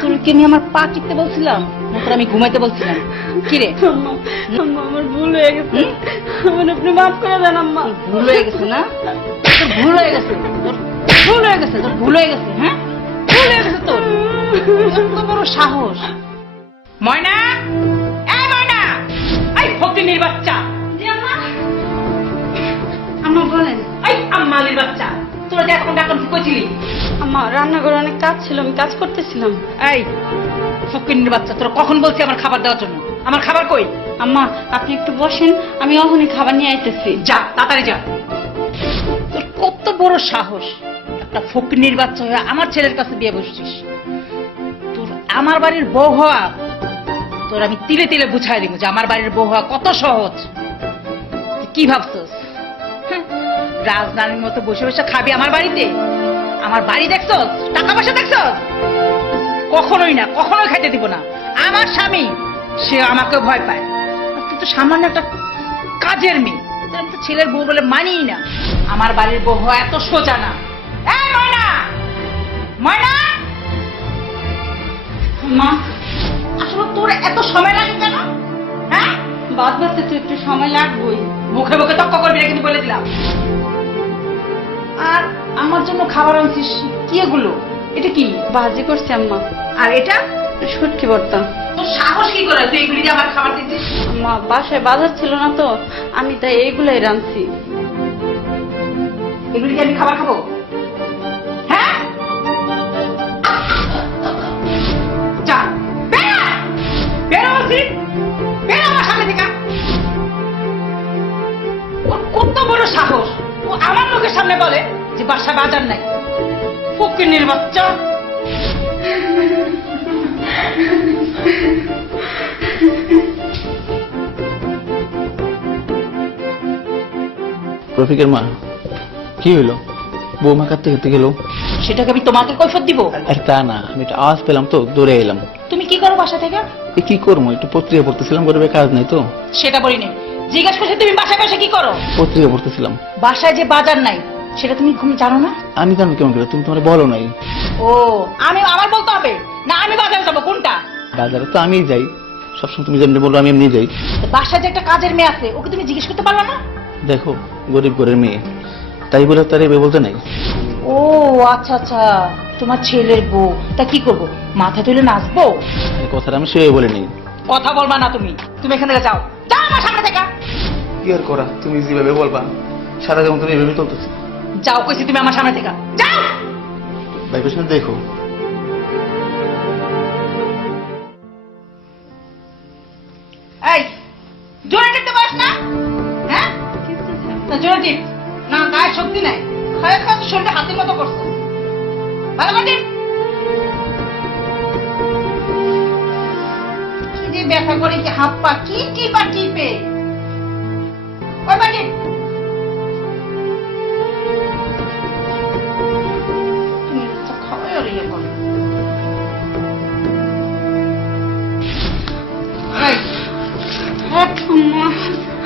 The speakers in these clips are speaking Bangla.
তোরকে আমি আমার পা টিপতে বলছিলাম? তোর আমি ঘুমাইতে বলছিলাম। কি রে? আমার ভুল হয়ে গেছে। আমার আপনি মাফ করে দেন আম্মা। ভুল হয়ে গেছে না? তোর ভুল হয়ে গেছে। তোর ভুল হয়ে গেছে তোর ভুল হয়ে গেছে হ্যাঁ? ভুল হয়ে গেছে তোর। এত বড় সাহস। ময়না? এই ময়না! এই ফকিনির বাচ্চা। আম্মা। বলেন। এই আম্মালির বাচ্চা। তোরা যে এখন ডাকন কি কইছিলি? আম্মা রান্নাঘরে অনেক কাজ ছিল আমি কাজ করতেছিলাম। এই ফকিনির বাচ্চা তোরা কখন বলছি আমার খাবার দেওয়ার জন্য? আমার খাবার কই? আম্মা আপনি একটু বসেন আমি অহনি খাবার নিয়ে আইতেছি। যা তাড়াতাড়ি যা। তোর কত বড় সাহস। একটা ফকিনির বাচ্চা হয়ে আমার ছেলের কাছে বিয়ে বসছিস। তোর আমার বাড়ির বউ হওয়া তোর আমি তিলে তিলে বুঝাই দিব যে আমার বাড়ির বউ হওয়া কত সহজ। কি ভাবছস? হ্যাঁ, রাজধানীর মতো বসে বসে খাবি আমার বাড়িতে? আমার বাড়ি দেখছস টাকা পয়সা দেখছস কখনোই না, কখনোই খাইতে দিব না। আমার স্বামী, সে আমাকে ভয় পায়। তুই তো সামান্য একটা কাজের মেয়ে। আমি তো ছেলের বউ বলে মানিই না। আমার বাড়ির বউ হওয়া এত সোজা না। ময়না! ময়না! মা, আসলে তোর এত সময় লাগে কেন? হ্যাঁ? বাদ বাদতে তো একটু সময় লাগবেই। মুখে মুখে তক্ক করবি না কিন্তু বলে দিলাম। আর আমার জন্য খাবার আনছিস? কি এগুলো? এটা কি? বাজি করছি আম্মা। আর এটা? সত্যি ভর্তা। তোর সাহস কি করে? তুই এগুলি আমার খাবার দিচ্ছিস? আম্মা বাসায় বাজার ছিল না তো আমি তাই এইগুলাই রাঁধছি। এগুলি কি আমি খাবার খাব? লোকের সামনে বলে যে বাসা বাজার নাই। ফকিনের বাচ্চা। রফিকের মা কি হইল বৌমা কাঁদতে কাঁদতে গেল। সেটাকে আমি তোমাকে কৈফত দিব? আর তা না আমি একটা আওয়াজ পেলাম তো দৌড়ে এলাম। তুমি কি করো বাসা থেকে? কি করব? একটু পত্রিকা পড়তেছিলাম গরিবের কাজ নাই তো। সেটা বলিনি। জিজ্ঞাসা করছি তুমি বাসায় বসে কি করো? পত্রিকা পড়তেছিলাম বাসায় যে বাজার নাই সেটা তুমি ঘুম জানো না? আমি জানো কেমন করে? তুমি তোমার বলো নাই। ও আমি আমার বলতে হবে? না আমি বাজারে যাব কোনটা? বাজারে তো আমিই যাই। সবসময় তুমি যেমনি বলল আমি এমনি যাই। বাসায় যে একটা কাজের মেয়ে আছে ওকে তুমি জিজ্ঞেস করতে পারল না? দেখো গরিব ঘরের মেয়ে। তাই বলে তার এভাবে বলতে নাই। ও আচ্ছা আচ্ছা। তোমার ছেলের বউ। তা কি করব? মাথা তুলে নাচবো? কথাটা আমি সেভাবে বলে নেই কথা বলবা না তুমি। তুমি এখান থেকে যাও। কি আর করা? তুমি যেভাবে বলবা সারা যেমন তুমি এভাবে চলতেছি। যাও কইছি তুমি আমার সামনে থেকে। যাও! ভাই পেছনে দেখো। এই জোরে টিপতে পারিস না? হ্যাঁ? জোরে না গায়ে শক্তি নাই। খায় খায় হাতের মতো করছে। ভালো করে ব্যথা করে কি হাত পা কি টিপা টিপে। ওই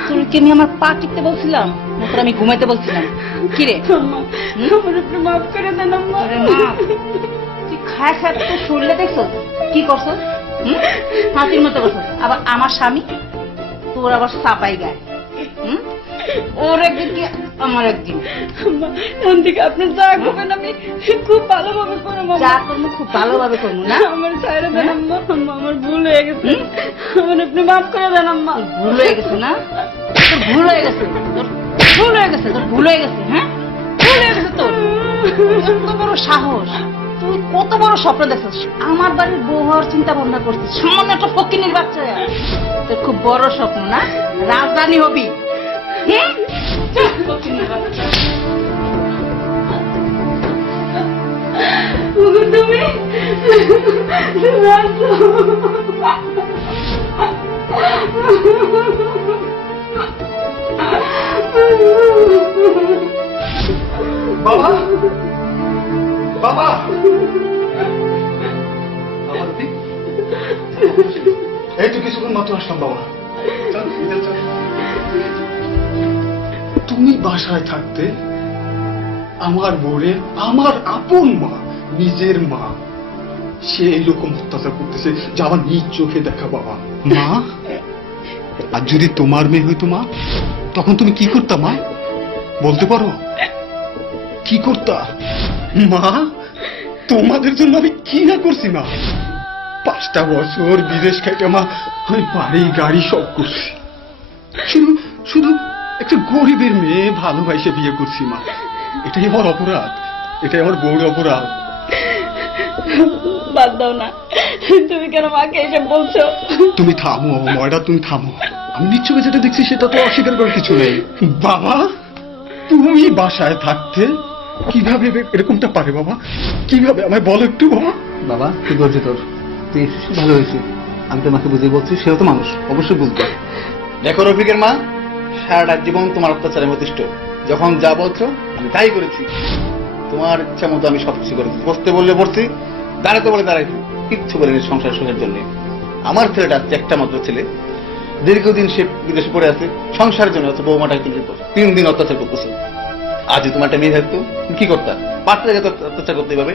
তো ইয়ে আমি আমার পা টিপতে বলছিলাম? তোর আমি ঘুমাইতে বলছিলাম? কি রে? মাফ করে দেন তুই খায় খায় তোর শরীরে দেখছ? কি করছ? হাতির মতো করছ। আবার আমার স্বামী তোর আবার সাপাই গায়। ওর একদিন কি আমার একদিন? এখন থেকে আপনি যা করবেন আমি খুব ভালোভাবে করব। যা করব খুব ভালোভাবে করব না? আমার ছাইরে দেন হ্যাঁ? আম্মা আমার ভুল হয়ে গেছে। আমার আপনি মাফ করে দেন আম্মা। ভুল হয়ে গেছে না? তোর ভুল হয়ে গেছে তোর ভুল হয়ে গেছে তোর ভুল হয়ে গেছে হ্যাঁ? ভুল হয়ে গেছে তোর। কত বড় সাহস। তুই কত বড় স্বপ্ন দেখছিস। আমার বাড়ির বউ হওয়ার চিন্তা ভাবনা করছিস। সামান্য একটা ফকিনির বাচ্চা। তোর খুব বড় স্বপ্ন না? রাজধানী হবি। বাবা। বাবা। এই তো কিছুক্ষণ মাত্র আসলাম বাবা। চল, তুমি বাসায় থাকতে আমার বোনের আমার আপন মা নিজের মা সে এরকম অত্যাচার করতেছে যা আমার নিজ চোখে দেখা বাবা। মা? আর যদি তোমার মেয়ে হইতো মা তখন তুমি কি করতা মা? বলতে পারো? কি করতা? মা তোমাদের জন্য আমি কি না করছি মা? পাঁচটা বছর বিদেশ খাইতে মা আমি বাড়ি গাড়ি সব করছি। শুধু শুধু একটা গরিবের মেয়ে ভালোবাসে বিয়ে করছি মা। এটাই আমার অপরাধ এটাই আমার বড় অপরাধ। বাদ দাও না। তুমি কেন মাকে এসব বলছো? তুমি থামো ময়ডা তুমি থামো। আমি নিশ্চয় যেটা দেখছি সেটা তো অস্বীকার করার কিছু নেই। বাবা তুমি বাসায় থাকতে কীভাবে এরকমটা পারে বাবা? কীভাবে? আমায় বলো একটু বাবা। বাবা কি করছে তোর? তুই ভালো হয়েছে। আমি তো মাকে বুঝিয়ে বলছি সেও তো মানুষ। অবশ্যই বুঝবে। দেখো রফিকের মা সারাটা জীবন তোমার অত্যাচারে অতিষ্ঠ যখন যা বলছো, আমি তাই করেছি। তোমার ইচ্ছা মতো আমি সবকিছু করেছি। বসতে বললে বসছি, দাঁড়াতে বলে দাঁড়াইছি। কিচ্ছু বলিনি সংসার সুখের জন্য। আমার ছেলেটা হচ্ছে একটা মাত্র ছেলে, দীর্ঘদিন সে বিদেশে পড়ে আছে, সংসারের জন্য হচ্ছে বৌমাটা কিন্তু তিন দিন অত্যাচার করতেছে। আজ তোমার একটা মেয়ে থাকতো কি করতা? পারতে গেছে অত্যাচার করতে এভাবে?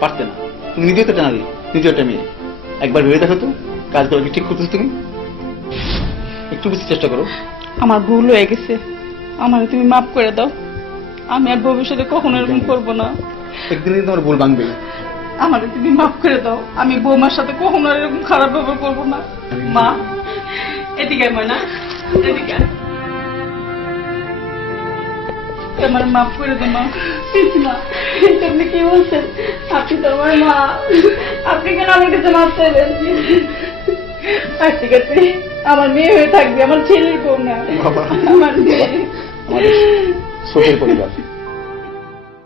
পারতে না। তুমি নিজেও তো জানাবি নিজেও একটা মেয়ে। একবার ভেবে দেখো তো, কাজ করে ঠিক করতেছো তুমি? একটু বেশি চেষ্টা করো। আমার ভুল হয়ে গেছে। আমার তুমি মাফ করে দাও। আমি আর ভবিষ্যতে কখনো এরকম করব না। একদিনই তোমার ভুল ভাঙবে। আমার তুমি মাফ করে দাও। আমি বৌমার সাথে কখনো এরকম খারাপ ব্যবহার করব না। মা এদিকে ময়না। এদিকে। আমার মাফ করে দে মা। আপনি কি বলছেন? আপনি তো আমার মা। আপনি কেন আমার কাছে মাফ চাইবেন ঠিক আছে। আমার মেয়ে হয়ে থাকবে আমার ছেলের বউ না। আমার মেয়ে। আমাদের ছোটের পরিবার।